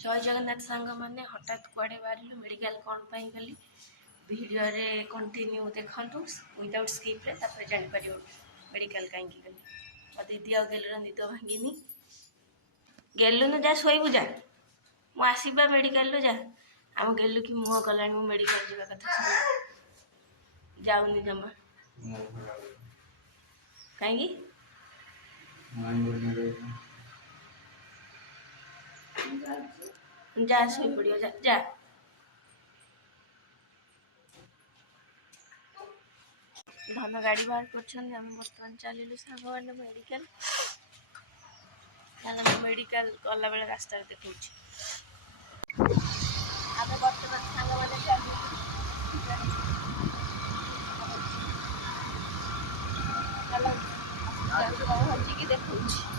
जय जगन्नाथ सांग मैंने हठात कुआड़े बाहर मेडिकल कौन पाई गली वीडियो रे कंटिन्यू देखु विदाउट स्किप रे तापर जान परियो मेडिकल कहीं गली और दीदी आ गेलुर निद भांगिनी गेलुन जा शोबू जा मु आसवा मेडिकल जा आम गेलु कि मुह कला मेडिकल जावा कथा जाऊनी जमा कहीं जा शो पड़ियो जा जा धन गाड़ी बाहर कर बर्तमान चलू सांग मैंने मेडिकल मेडिकल गला बेले रास्तार देखा आम बर्तमान सांग मैंने चलू देखा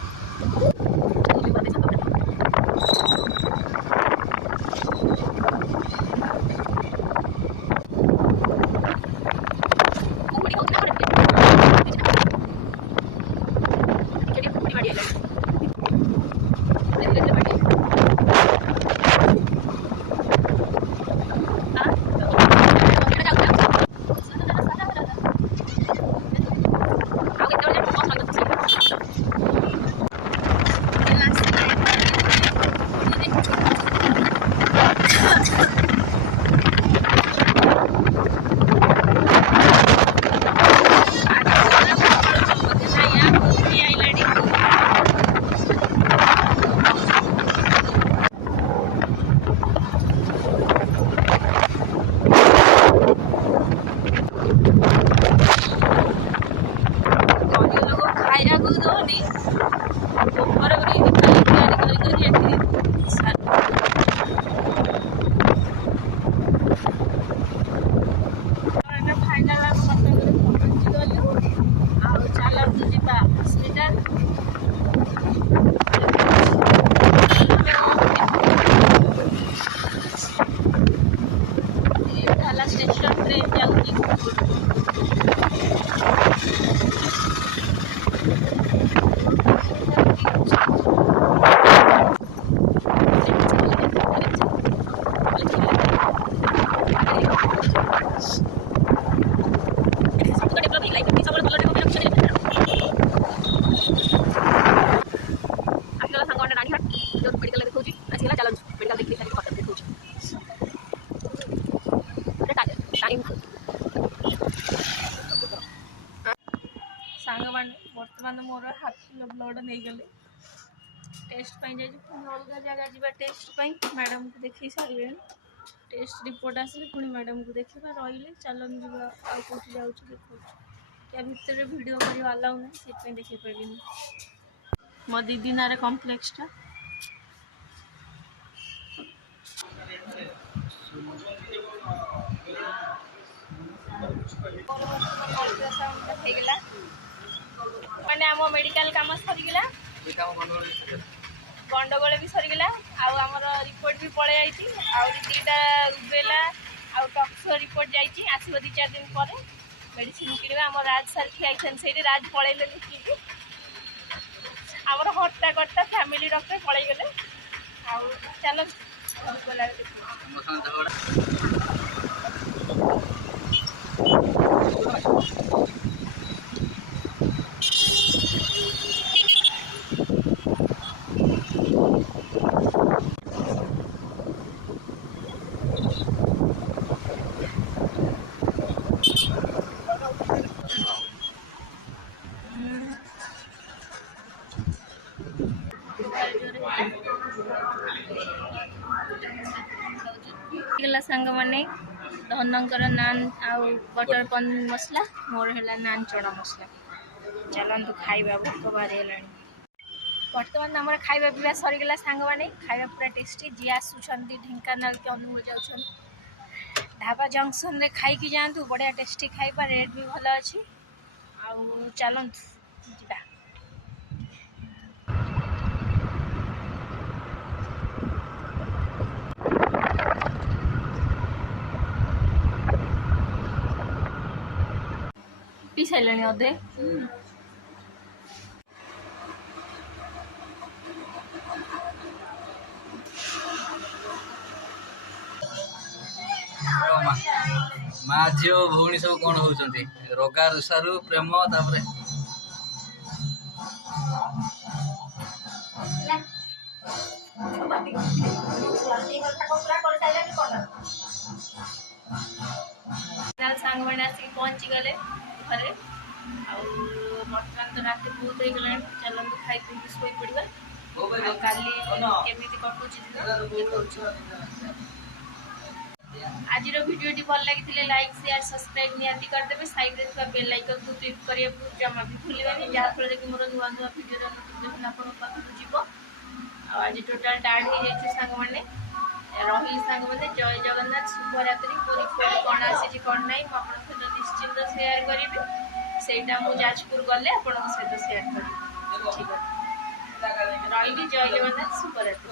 स्टेशन ट्रेन जाऊँगी सांग मैंने बर्तमान मोर हाथ ब्लड नहीं गले टेस्ट अलग जगह जी टेस्ट मैडम को देखी सारे टेस्ट रिपोर्ट आसे पुणी मैडम को देखा रही चलन जा कौटी जाऊँ देखा या भितर वीडियो कर अलाउ ना से देखे पारि मो दीदी ना कम्प्लेक्स टा मैंने आम मेडिकल काम सरीगला गंडगोल भी सरीगला आमर रिपोर्ट भी पड़े जाइए दीटा रुबेला टक्स रिपोर्ट जाइए आसो 2-4 दिन पर मेडिसिन किणवा आम राज सार खिया से राज पलैले लिखिकी आमर हट्टा कट्टा फैमिली डॉक्टर पलैई गले चलो गला सांग मैंने धनकर नान आउ बटर पनीर मसला मोर है नान चना मसला चलतु खाइबा भोक बाहरी बर्तमान आम खाइबा पीवा सरीगला सांग मैंने खाइबा पूरा टेस्टी जी आसुँच ढेंकानाल के अनुगुल जाऊँ ढाबा जंक्शन रे खाई जातु बढ़िया टेस्टी खाइबा रेट भी भल अच्छी चलतु जा पी सारे अधे माँ झील भौणी सब कौन होउछंती रोगा रुसारू प्रेम तापरे सांग मैंने आसिक पहुँची गले घरे बर्तमान तो रात बहुत हो गला चलते खाई पी शोई पड़ा केमी कटुच आज भिडियोटी भल लगी लाइक शेयर सब्सक्राइब निहाती करदे साइड में थोड़ा बेल आइकन को क्लिक करने जमा भी भूलें जहाँफल कि मोर नुआ नुआ भिडियो नोटिफिकेशन आपको पाखक जीव आज टोटाल टाइड हो जाए सांग मैंने रही सांग मैंने जय जगन्नाथ शुभरात्रि पूरी पूरी कौन आसी कौन ना मुझे निश्चिंत सेयार करी से जाजपुर गले आप सहित सेयार करी ठीक है रही जय जगन्नाथ शुभरात्रि।